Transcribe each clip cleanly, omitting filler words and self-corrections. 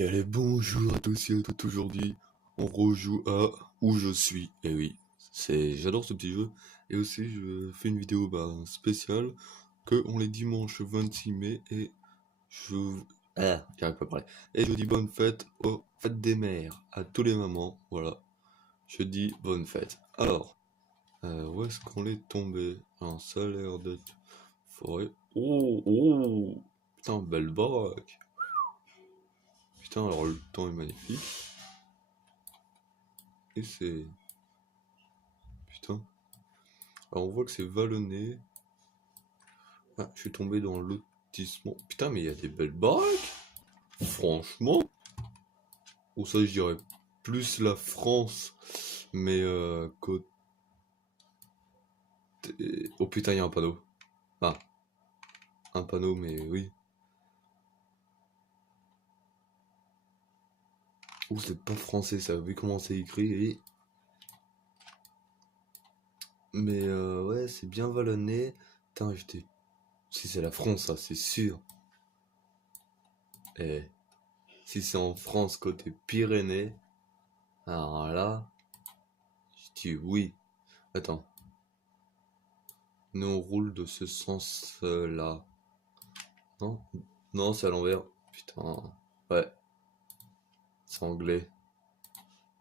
Et allez, bonjour à tous et à toutes. Aujourd'hui, on rejoue à Où je suis. Et oui, j'adore ce petit jeu. Et aussi, je fais une vidéo spéciale que on est dimanche 26 mai et je... j'arrive pas à parler. Et je dis bonne fête aux fêtes des mères, à tous les mamans. Voilà, je dis bonne fête. Alors, où est-ce qu'on est tombé? Alors, ça a l'air d'être forêt. Oh, oh! Putain, belle baraque. Putain, alors le temps est magnifique. Et c'est... Putain. Alors on voit que c'est vallonné. Ah, je suis tombé dans le lotissement. Putain, mais il y a des belles baraques. Franchement. Ou ça, je dirais plus la France. Mais côté... Oh putain, il y a un panneau. Ah, un panneau, mais oui. Ouh, c'est pas français, ça. Vu comment c'est écrit. Mais ouais, c'est bien vallonné. Putain, j'étais... Si c'est la France, ça, c'est sûr. Et si c'est en France, côté Pyrénées, alors là, je dis oui. Attends. Nous on roule de ce sens-là. Non? Non, c'est à l'envers. Putain. Ouais, c'est anglais.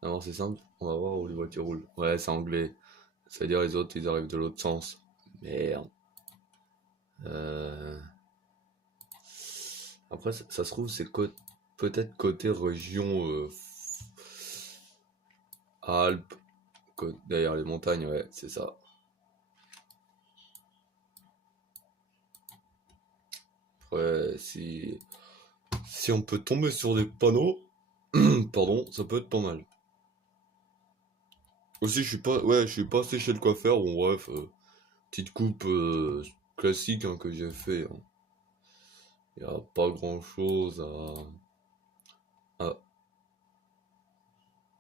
Alors c'est simple, on va voir où les voitures roulent. Ouais, c'est anglais. C'est-à-dire les autres, ils arrivent de l'autre sens. Merde. Euh... Après, ça se trouve, peut-être côté région Alpes, derrière les montagnes, ouais, c'est ça. Après, si on peut tomber sur des panneaux, pardon, ça peut être pas mal. Aussi, je suis pas assez chez le coiffeur. Bon, bref, petite coupe classique hein, que j'ai fait. Hein. Y a pas grand chose à.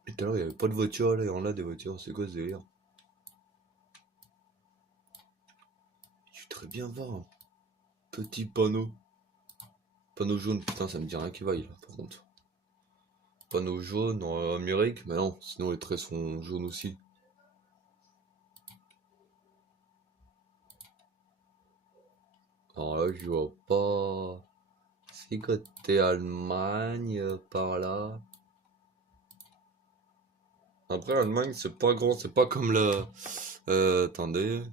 Et tout à l'heure, il y avait pas de voiture là, et en là des voitures. C'est quoi ce délire? Je suis très bien voir un petit panneau. Panneau jaune, putain, ça me dit rien qui vaille là, par contre. Panneau jaune en Amérique, mais non, sinon les traits sont jaunes aussi. Alors là, je vois pas. C'est côté Allemagne, par là. Après, l'Allemagne, c'est pas grand, c'est pas comme la. Attendez.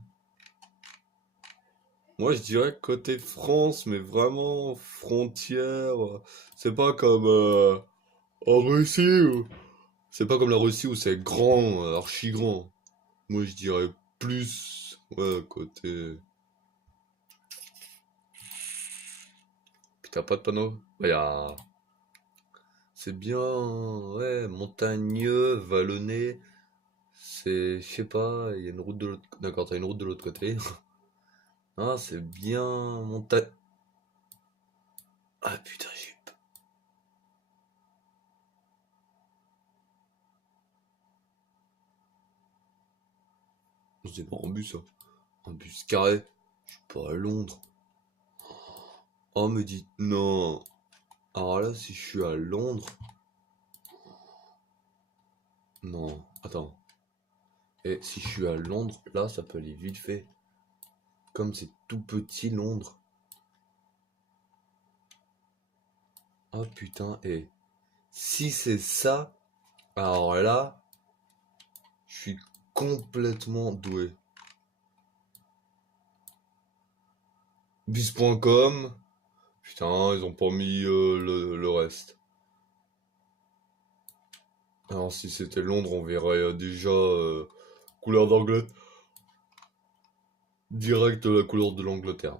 Moi, je dirais côté France, mais vraiment frontière. C'est pas comme en Russie. C'est pas comme la Russie où c'est grand, archi grand. Moi, je dirais plus. Ouais, côté. Puis t'as pas de panneau? Bah, c'est bien, ouais, montagneux, vallonné. C'est, je sais pas, il y a une route de l'autre. D'accord, t'as une route de l'autre côté. Ah, c'est bien montagne. Ah putain, j'ai eu peur. C'est pas un bus, ça. Un bus carré. Je suis pas à Londres. Oh, me dit non. Alors là, si je suis à Londres. Non, attends. Et si je suis à Londres, là, ça peut aller vite fait. Comme c'est tout petit, Londres. Oh putain, et si c'est ça, alors là, je suis complètement doué. Bus.com. Putain, ils ont pas mis le reste. Alors si c'était Londres, on verrait déjà couleur d'Angleterre. Direct la couleur de l'Angleterre.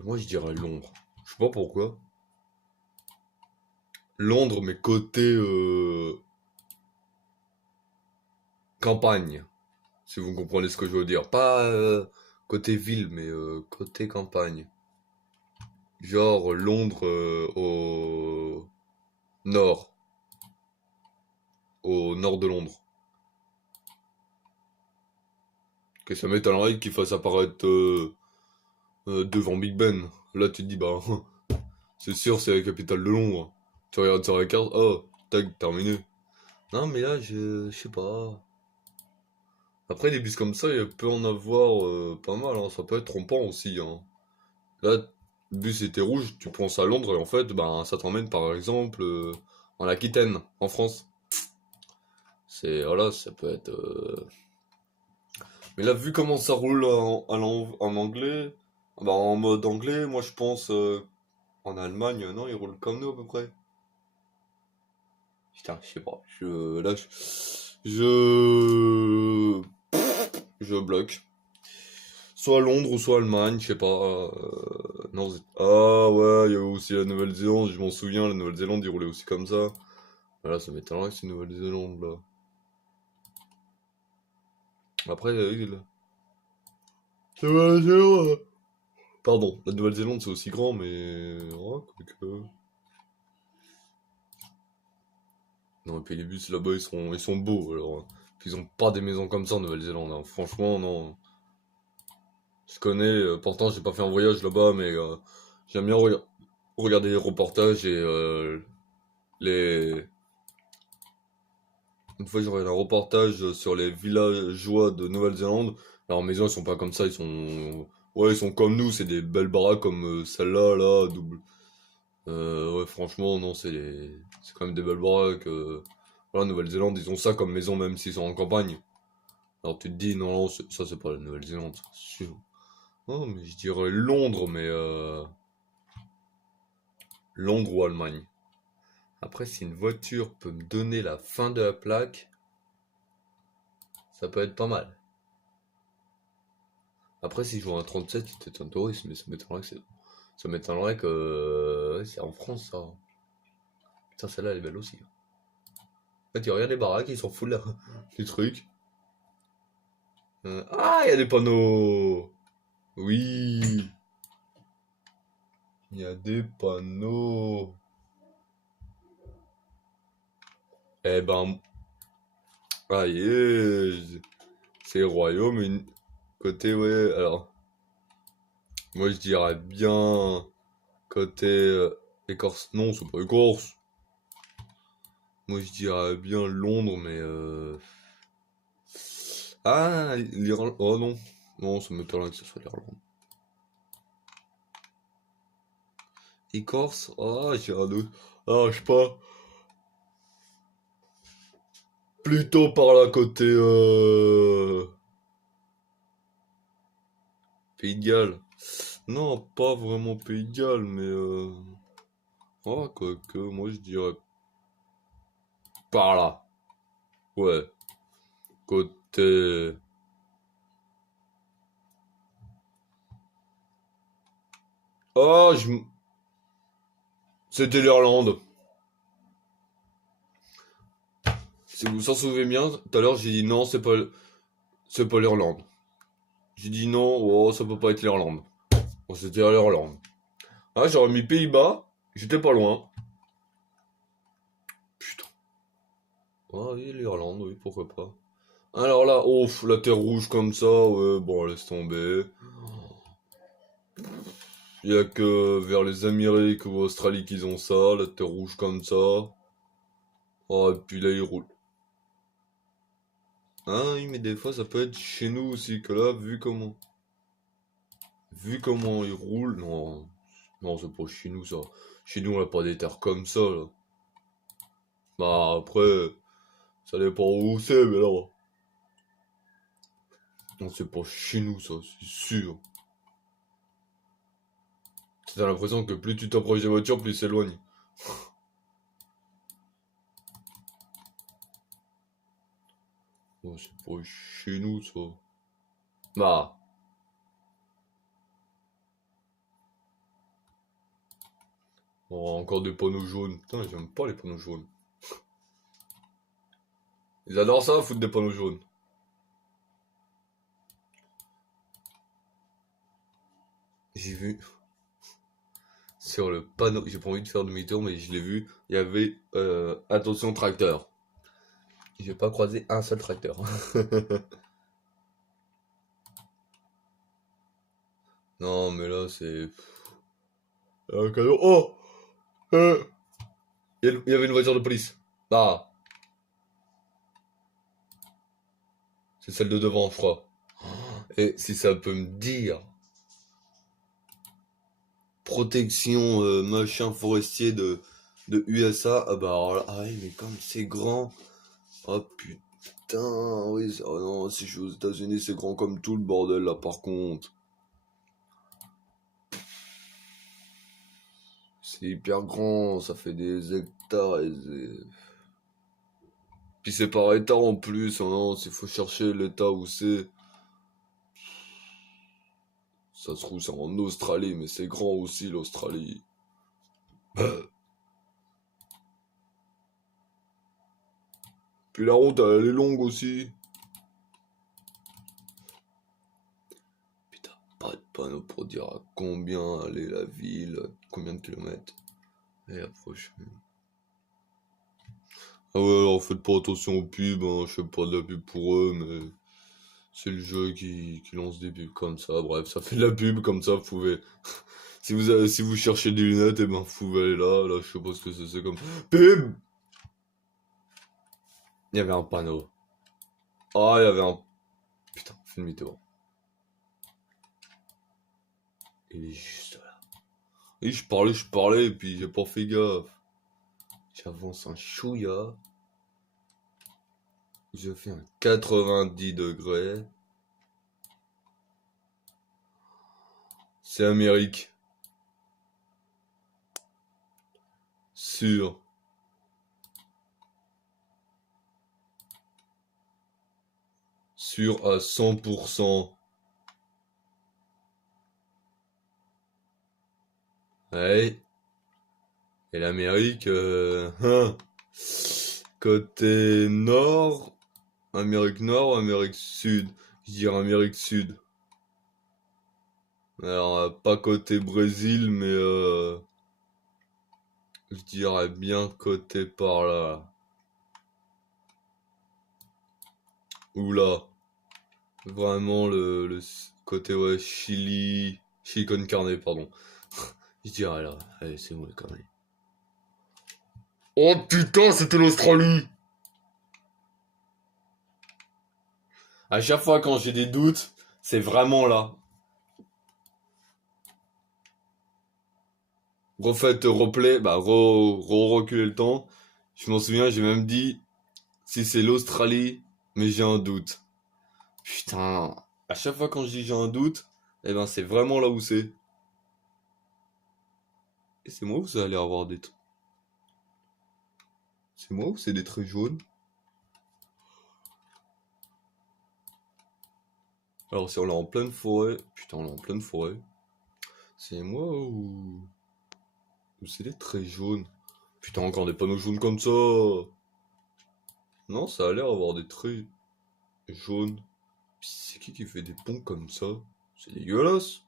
Moi je dirais Londres. Je sais pas pourquoi. Londres, mais côté campagne. Si vous comprenez ce que je veux dire. Pas côté ville, mais côté campagne. Genre Londres nord. Au nord de Londres. Que ça m'étonnerait qu'il fasse apparaître devant Big Ben. Là tu te dis bah c'est sûr c'est la capitale de Londres. Tu regardes sur la carte, oh, tac, terminé. Non, mais là, je sais pas. Après, des bus comme ça, il peut en avoir pas mal, hein. Ça peut être trompant aussi, hein. Là, le bus était rouge, tu penses à Londres, et en fait, ben, ça t'emmène par exemple en Aquitaine, en France. C'est, voilà, ça peut être. Mais là, vu comment ça roule en anglais, bah, en mode anglais, moi je pense en Allemagne, non, ils roulent comme nous à peu près. Putain, je sais pas. Je, je bloque. Soit Londres ou soit Allemagne, je sais pas. Non, ah ouais, il y a aussi la Nouvelle-Zélande, je m'en souviens, la Nouvelle-Zélande, ils roulaient aussi comme ça. Voilà, ça m'étonnerait que c'est Nouvelle-Zélande là. Après, Nouvelle-Zélande. Pardon, la Nouvelle-Zélande c'est aussi grand, mais. Ouais, quoique. Non, et puis les bus là-bas ils sont beaux alors. Puis ils ont pas des maisons comme ça en Nouvelle-Zélande, hein. Franchement, non. Je connais, pourtant j'ai pas fait un voyage là-bas, mais j'aime bien regarder les reportages et les. Une fois j'ai regardé un reportage sur les villageois de Nouvelle-Zélande. Leurs maisons elles sont pas comme ça, ils sont. Ouais, ils sont comme nous, c'est des belles baraques comme celle-là, là, double. Ouais, franchement, non, c'est quand même des belles baraques. Voilà, Nouvelle-Zélande, ils ont ça comme maison même s'ils sont en campagne. Alors tu te dis, non, non, ça c'est pas la Nouvelle-Zélande, c'est sûr. Non, mais je dirais Londres, mais Londres ou Allemagne. Après, si une voiture peut me donner la fin de la plaque, ça peut être pas mal. Après, si je vois un 37, c'est peut-être un touriste, mais ça m'étonnerait que ouais, c'est en France, ça. Putain, celle-là, elle est belle aussi. En fait, tu regardes les baraques, ils s'en foutent là, du truc. Ah, il y a des panneaux. Oui, il y a des panneaux. Eh ben, ah, c'est Royaume, côté, ouais, alors, moi je dirais bien côté Écorce, non, c'est pas Écorce. Moi je dirais bien Londres, mais ah, l'Irlande, oh non, non, ça m'étonnerait que ce soit l'Irlande. Écorce, ah, j'ai un autre, ah, je sais pas, plutôt par là côté Pays de Galles. Non, pas vraiment Pays de Galles, mais ah, quoique, moi je dirais par là, ouais, côté. Ah, c'était l'Irlande. Si vous vous en souvenez bien, tout à l'heure j'ai dit non, c'est pas l'Irlande. J'ai dit non, oh, ça peut pas être l'Irlande. Bon, c'était l'Irlande. Ah, j'aurais mis Pays-Bas, j'étais pas loin. Putain. Ah oui, l'Irlande, oui, pourquoi pas. Alors là, ouf, la terre rouge comme ça, ouais, bon, laisse tomber. Il y a que vers les Amériques ou Australie qu'ils ont ça, la terre rouge comme ça. Oh, et puis là, ils roulent. Ah oui, mais des fois, ça peut être chez nous aussi, que là, vu comment ils roulent, non, non, c'est pas chez nous, ça. Chez nous, on a pas des terres comme ça, là. Bah, après, ça dépend où c'est, mais là, non, c'est pas chez nous, ça, c'est sûr. T'as l'impression que plus tu t'approches des voitures, plus ils s'éloignent. Non, c'est pas chez nous, ça. Bah, oh, encore des panneaux jaunes. Putain, j'aime pas les panneaux jaunes. Ils adorent ça, foutre des panneaux jaunes. J'ai vu sur le panneau, j'ai pas envie de faire demi-tour, mais je l'ai vu, il y avait attention tracteur. J'ai pas croisé un seul tracteur. Non, mais là, c'est. Un cadeau. Oh! Euh, Il y avait une voiture de police. Ah, c'est celle de devant, je crois. Et si ça peut me dire, protection machin forestier de USA, ah bah alors là, ah oui, mais comme c'est grand. Oh putain, oui, oh non, si je suis aux États-Unis, c'est grand comme tout le bordel là par contre. C'est hyper grand, ça fait des hectares puis c'est par état en plus, oh non, s'il faut chercher l'état où c'est. Ça se trouve c'est en Australie, mais c'est grand aussi l'Australie. Puis la route elle est longue aussi. Putain, pas de panneau pour dire à combien aller la ville, combien de kilomètres. Et approche. Ah ouais, alors faites pas attention aux pubs, hein, je fais pas de la pub pour eux, mais c'est le jeu qui lance des pubs comme ça. Bref, ça fait de la pub comme ça, vous pouvez. Si vous cherchez des lunettes, et ben vous pouvez aller là, je sais pas ce que c'est comme. Pub! Il y avait un panneau. Ah, il y avait un. Putain, fais demi-tour. Il est juste là. Et je parlais, et puis j'ai pas fait gaffe. J'avance un chouïa. Je fais un 90 degrés. C'est Amérique. Sûr. Sûr à 100%. Ouais. Et l'Amérique, côté nord, Amérique nord, Amérique sud. Je dirais Amérique sud. Alors, pas côté Brésil, mais je dirais bien côté par là. Oula, vraiment côté, ouais, Chili con carne, pardon. Je dirais là. Allez, c'est bon les conneries. Oh putain, c'était l'Australie! À chaque fois quand j'ai des doutes, c'est vraiment là. Refaites replay, bah reculer le temps. Je m'en souviens, j'ai même dit si c'est l'Australie, mais j'ai un doute. Putain, à chaque fois quand je dis j'ai un doute, eh ben c'est vraiment là où c'est. Et c'est moi ou ça allait avoir des trucs. C'est moi ou c'est des traits jaunes? Alors si on est en pleine forêt, putain on est en pleine forêt. C'est moi ou c'est des traits jaunes? Putain encore des panneaux jaunes comme ça. Non, ça a l'air d'avoir des traits jaunes. C'est qui fait des ponts comme ça? C'est dégueulasse.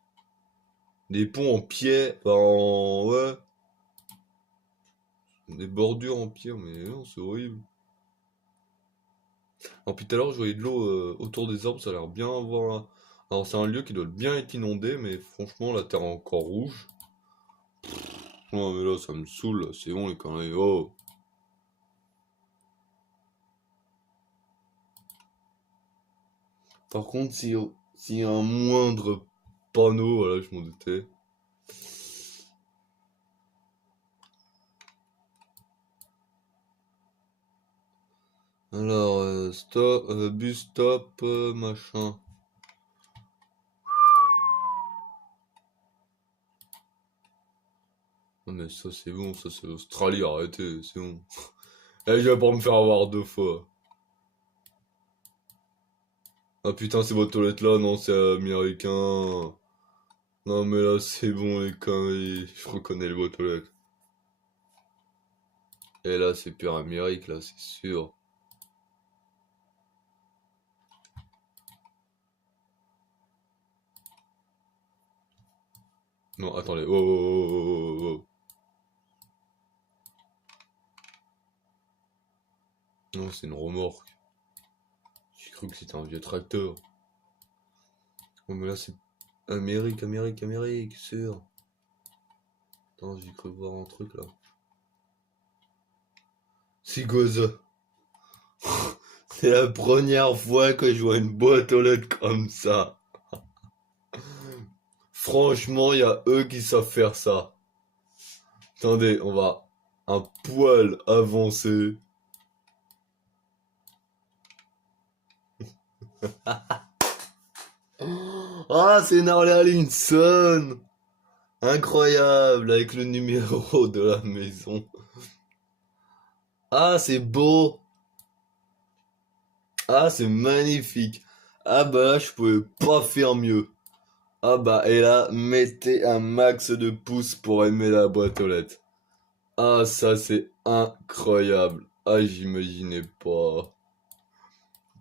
Des ponts en pierre, ouais, des bordures en pierre, mais non, c'est horrible. Alors puis tout à l'heure, je voyais de l'eau autour des arbres, ça a l'air bien avoir. Alors c'est un lieu qui doit bien être inondé, mais franchement, la terre est encore rouge. Non mais là, ça me saoule, là. C'est bon les conneries. Oh. Par contre, s'il y a un moindre panneau, voilà, je m'en doutais. Alors, stop, bus stop, machin. Non mais ça c'est bon, ça c'est l'Australie, arrêtez, c'est bon. Eh, je vais pas me faire avoir deux fois. Ah putain, c'est votre toilette là, non, c'est américain. Non mais là c'est bon les conneries, je reconnais le boîte aux lettres. Et là c'est pure Amérique là, c'est sûr. Non, attendez, oh, oh, oh, oh, oh. Non, c'est une remorque. J'ai cru que c'était un vieux tracteur. Oh mais là c'est Amérique, Amérique, Amérique, sûr. Attends, j'ai cru voir un truc là. C'est quoi ça? C'est la première fois que je vois une boîte aux lettres comme ça. Franchement, y a eux qui savent faire ça. Attendez, on va un poil avancer. Ah, c'est une Harley Davidson! Incroyable, avec le numéro de la maison. Ah, c'est beau! Ah, c'est magnifique! Ah bah là, je pouvais pas faire mieux. Ah bah, et là, mettez un max de pouces pour aimer la boîte aux lettres. Ah, ça, c'est incroyable. Ah, j'imaginais pas.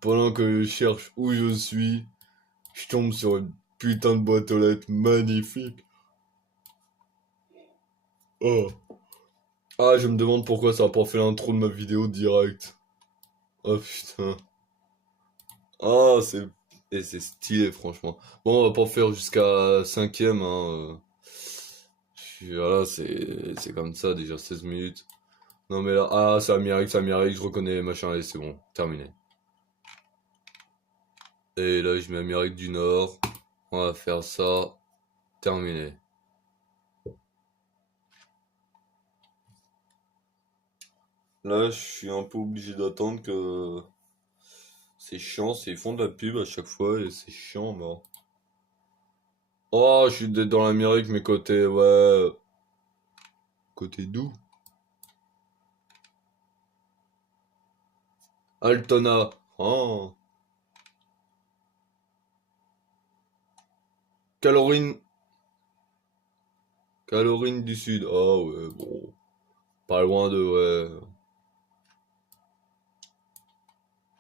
Pendant que je cherche où je suis, je tombe sur une putain de boîte aux lettres magnifique. Oh. Ah, je me demande pourquoi ça a pas fait l'intro de ma vidéo direct. Oh putain. Ah, c'est... Et c'est stylé, franchement. Bon, on va pas faire jusqu'à cinquième, hein. Voilà, c'est comme ça, déjà 16 minutes. Non mais là, ah, c'est Amérique, je reconnais les machins, allez, c'est bon, terminé. Et là, je mets Amérique du Nord. On va faire ça, terminé. Là, je suis un peu obligé d'attendre que... C'est chiant, ils font de la pub à chaque fois et c'est chiant, moi. Oh, je suis dans l'Amérique, mais côté, ouais... Côté d'où? Altona. Oh. Caroline... Caroline du Sud. Ah ouais, bon. Pas loin de, ouais.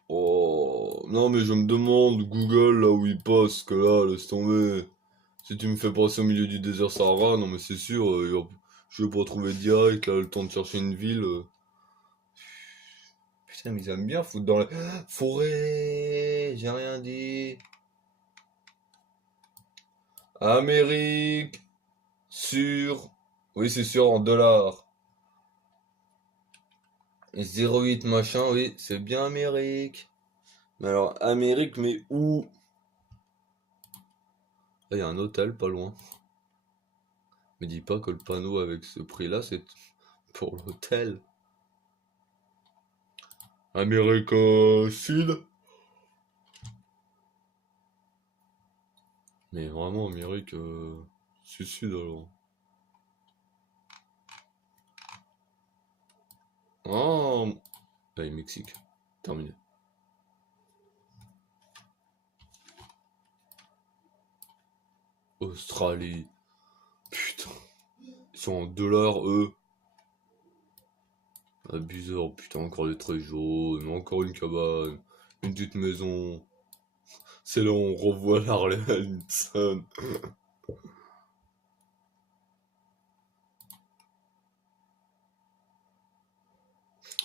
Oh. Non, mais je me demande, Google, là où il passe, que là, laisse tomber. Si tu me fais passer au milieu du désert Sahara, non mais c'est sûr, je vais pas trouver direct, là, le temps de chercher une ville. Putain, mais ils aiment bien foutre dans la... Forêt, j'ai rien dit. Amérique, sur... Oui, c'est sûr, en dollars. 08 machin, oui, c'est bien Amérique. Mais alors, Amérique, mais où? Ah, y a un hôtel pas loin. Me dis pas que le panneau avec ce prix-là, c'est pour l'hôtel. Amérique Sud? Mais vraiment, Amérique Sud alors. Ah, allez, Mexique. Terminé. Australie. Putain. Ils sont en dollars, eux. Abuseur, putain, encore des traits jaunes, encore une cabane, une petite maison. C'est là où on revoit l'Harley Davidson.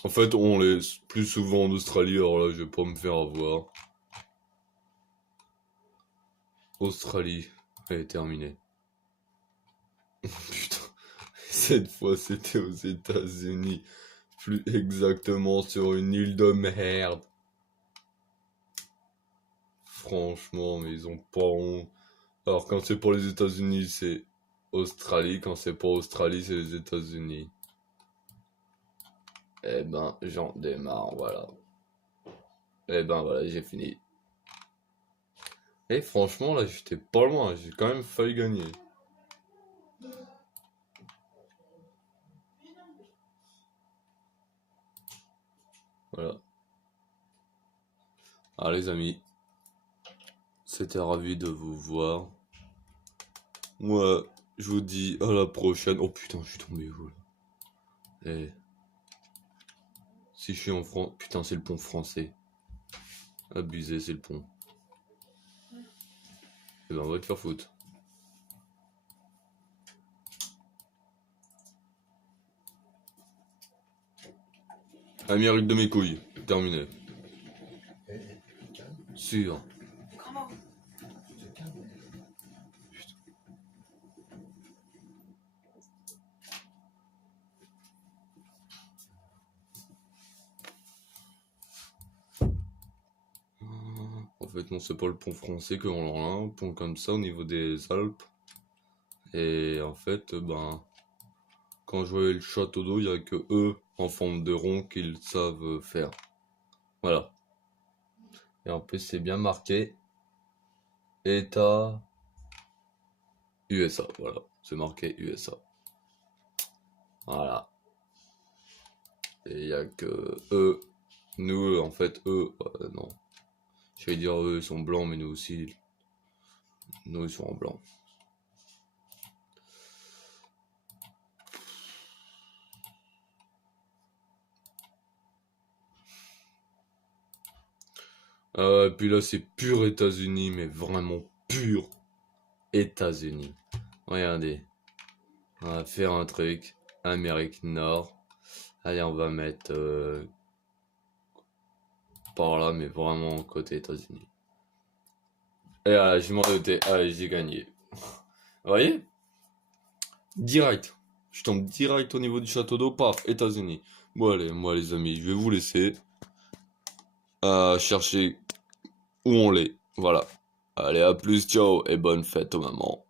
En fait, on les plus souvent en Australie, alors là, je vais pas me faire avoir. Australie, elle est terminée. Putain, cette fois c'était aux États-Unis. Plus exactement sur une île de merde. Franchement, mais ils ont pas honte. Alors quand c'est pour les États-Unis, c'est Australie. Quand c'est pas Australie, c'est les États-Unis. Eh ben, j'en démarre, voilà. Eh ben voilà, j'ai fini. Et franchement, là, j'étais pas loin. J'ai quand même failli gagner. Voilà. Ah les amis, c'était ravi de vous voir. Moi, je vous dis à la prochaine. Oh putain, je suis tombé où là? Eh, si je suis en France... Putain, c'est le pont français. Abusé, c'est le pont. Eh ben, on va te faire foutre. Amérique de mes couilles. Terminé. Sûr. fait, non, c'est pas le pont français que on a un pont comme ça au niveau des Alpes. Et en fait, ben, quand je voyais le château d'eau, il y a que eux, en forme de rond, qu'ils savent faire. Voilà. Et en plus, c'est bien marqué. État USA. Voilà. C'est marqué USA. Voilà. Et il y a que eux. Nous, en fait, eux, non. J'allais dire eux, ils sont blancs, mais nous aussi. Nous, ils sont en blanc. Et puis là, c'est pur États-Unis, mais vraiment pur États-Unis. Regardez. On va faire un truc. Amérique Nord. Allez, on va mettre par là, mais vraiment côté États-Unis. Et là, je m'en doutais. Allez, j'ai gagné. Vous voyez? Direct. Je tombe direct au niveau du château d'eau, paf, États-Unis. Bon, allez, moi, les amis, je vais vous laisser à chercher où on l'est. Voilà. Allez, à plus, ciao, et bonne fête aux mamans.